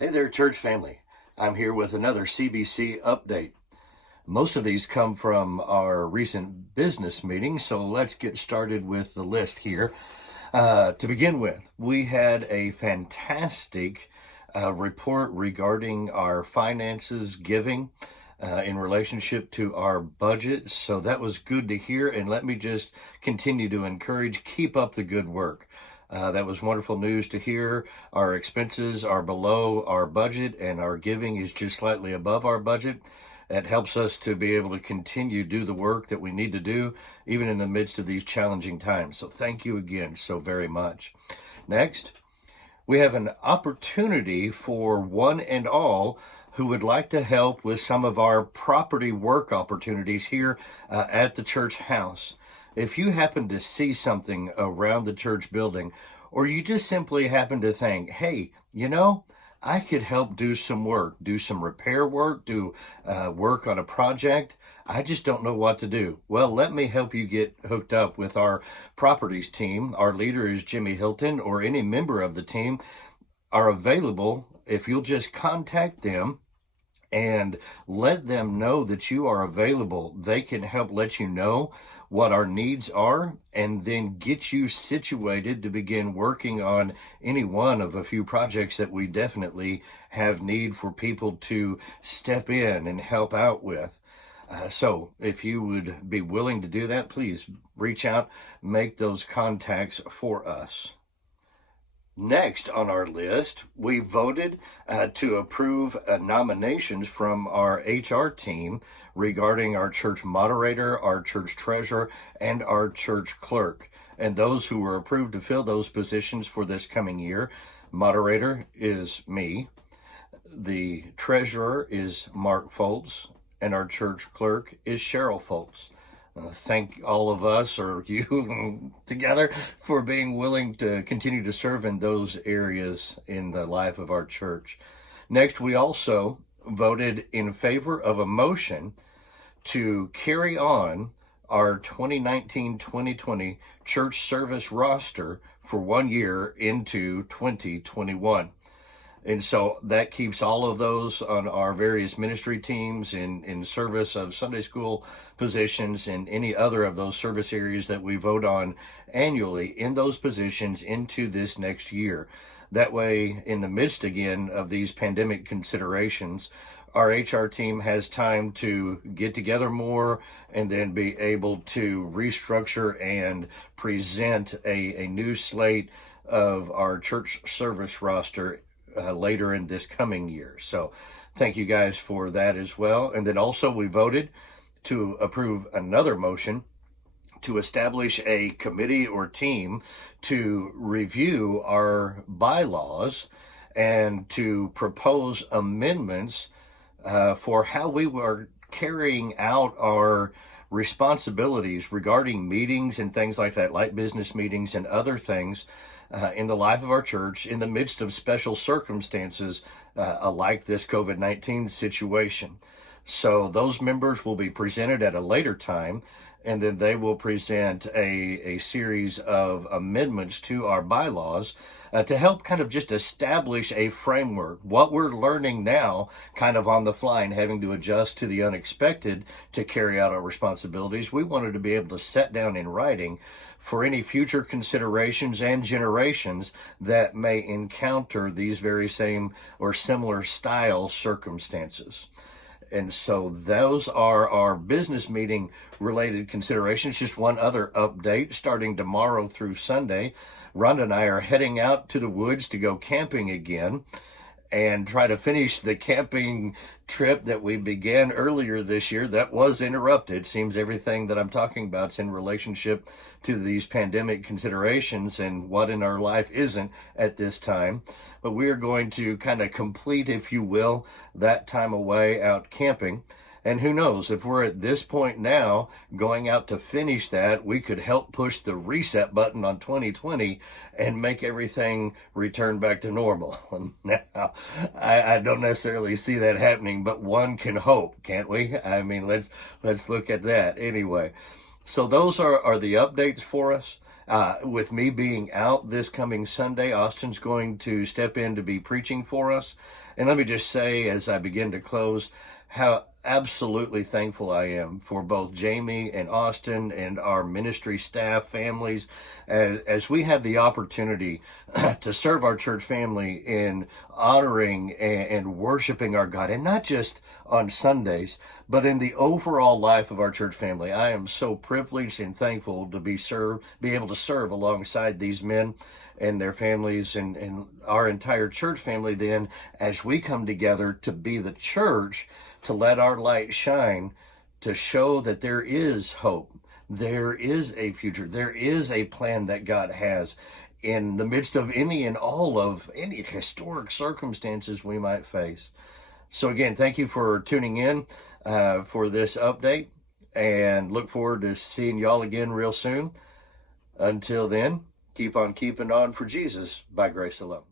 Hey there, church family. I'm here with another CBC update. Most of these come from our recent business meeting, so let's get started with the list here. To begin with, we had a fantastic report regarding our finances giving in relationship to our budget. So that was good to hear. And let me just continue to encourage, keep up the good work. That was wonderful news to hear. Our expenses are below our budget and our giving is just slightly above our budget. That helps us to be able to continue do the work that we need to do, even in the midst of these challenging times. So thank you again so very much. Next, we have an opportunity for one and all who would like to help with some of our property work opportunities here at the church house. If you happen to see something around the church building, or you just simply happen to think, hey, I could help do some work, do some repair work, do work on a project. I just don't know what to do. Well, let me help you get hooked up with our properties team. Our leader is Jimmy Hilton, or any member of the team are available. If you'll just contact them and let them know that you are available, they can help let you know what our needs are and then get you situated to begin working on any one of a few projects that we definitely have need for people to step in and help out with. So if you would be willing to do that, please reach out, make those contacts for us. Next on our list, we voted to approve nominations from our HR team regarding our church moderator, our church treasurer, and our church clerk. And those who were approved to fill those positions for this coming year, moderator is me, the treasurer is Mark Foltz, and our church clerk is Cheryl Foltz. Thank all of us, or you together, for being willing to continue to serve in those areas in the life of our church. Next, we also voted in favor of a motion to carry on our 2019-2020 church service roster for 1 year into 2021. And so that keeps all of those on our various ministry teams in service of Sunday school positions and any other of those service areas that we vote on annually in those positions into this next year. That way, in the midst again of these pandemic considerations, our HR team has time to get together more and then be able to restructure and present a new slate of our church service roster later in this coming year. So thank you guys for that as well. And then also we voted to approve another motion to establish a committee or team to review our bylaws and to propose amendments for how we were carrying out our responsibilities regarding meetings and things like that, like business meetings and other things in the life of our church in the midst of special circumstances like this COVID-19 situation. So those members will be presented at a later time, and then they will present a series of amendments to our bylaws to help kind of just establish a framework. What we're learning now, kind of on the fly and having to adjust to the unexpected to carry out our responsibilities, we wanted to be able to set down in writing for any future considerations and generations that may encounter these very same or similar style circumstances. And so those are our business meeting related considerations. Just one other update, starting tomorrow through Sunday, Rhonda and I are heading out to the woods to go camping again and try to finish the camping trip that we began earlier this year that was interrupted. Seems everything that I'm talking about is in relationship to these pandemic considerations and what in our life isn't at this time. But we are going to kind of complete, if you will, that time away out camping. And who knows, if we're at this point now going out to finish that, we could help push the reset button on 2020 and make everything return back to normal. Now, I don't necessarily see that happening, but one can hope, can't we? I mean, let's look at that anyway. So those are the updates for us. With me being out this coming Sunday, Austin's going to step in to be preaching for us. And let me just say, as I begin to close, how absolutely thankful I am for both Jamie and Austin and our ministry staff, families, as we have the opportunity to serve our church family in honoring and worshiping our God, and not just on Sundays, but in the overall life of our church family. I am so privileged and thankful to be able to serve alongside these men and their families and our entire church family then, as we come together to be the church, to let our light shine, to show that there is hope, there is a future, there is a plan that God has in the midst of any and all of any historic circumstances we might face. So again, thank you for tuning in for this update, and look forward to seeing y'all again real soon. Until then, keep on keeping on for Jesus by grace alone.